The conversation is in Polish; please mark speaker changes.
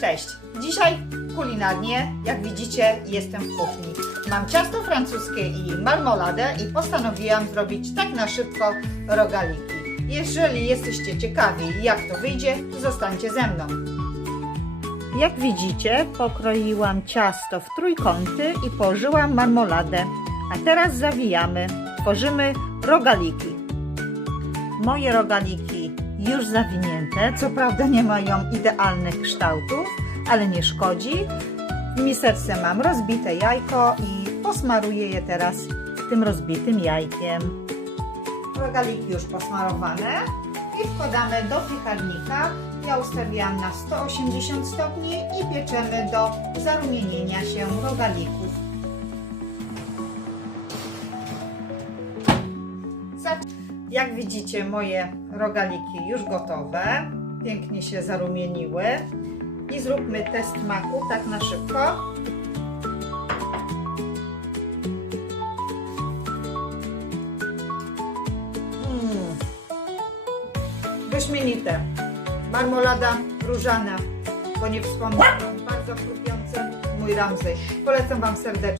Speaker 1: Cześć! Dzisiaj kulinarnie, jak widzicie, jestem w kuchni. Mam ciasto francuskie i marmoladę i postanowiłam zrobić tak na szybko rogaliki. Jeżeli jesteście ciekawi, jak to wyjdzie, zostańcie ze mną. Jak widzicie, pokroiłam ciasto w trójkąty i położyłam marmoladę. A teraz zawijamy. Tworzymy rogaliki. Moje rogaliki już zawinięte, co prawda nie mają idealnych kształtów, ale nie szkodzi. W miseczce mam rozbite jajko i posmaruję je teraz tym rozbitym jajkiem. Rogaliki już posmarowane i wkładamy do piekarnika. Ja ustawiłam na 180 stopni i pieczemy do zarumienienia się rogalików. Jak widzicie, moje rogaliki już gotowe. Pięknie się zarumieniły. I zróbmy test maku tak na szybko. Mm. Wyśmienite. Marmolada różana, bo nie wspomniałam. Bardzo chrupiący mój Ramsey. Polecam Wam serdecznie.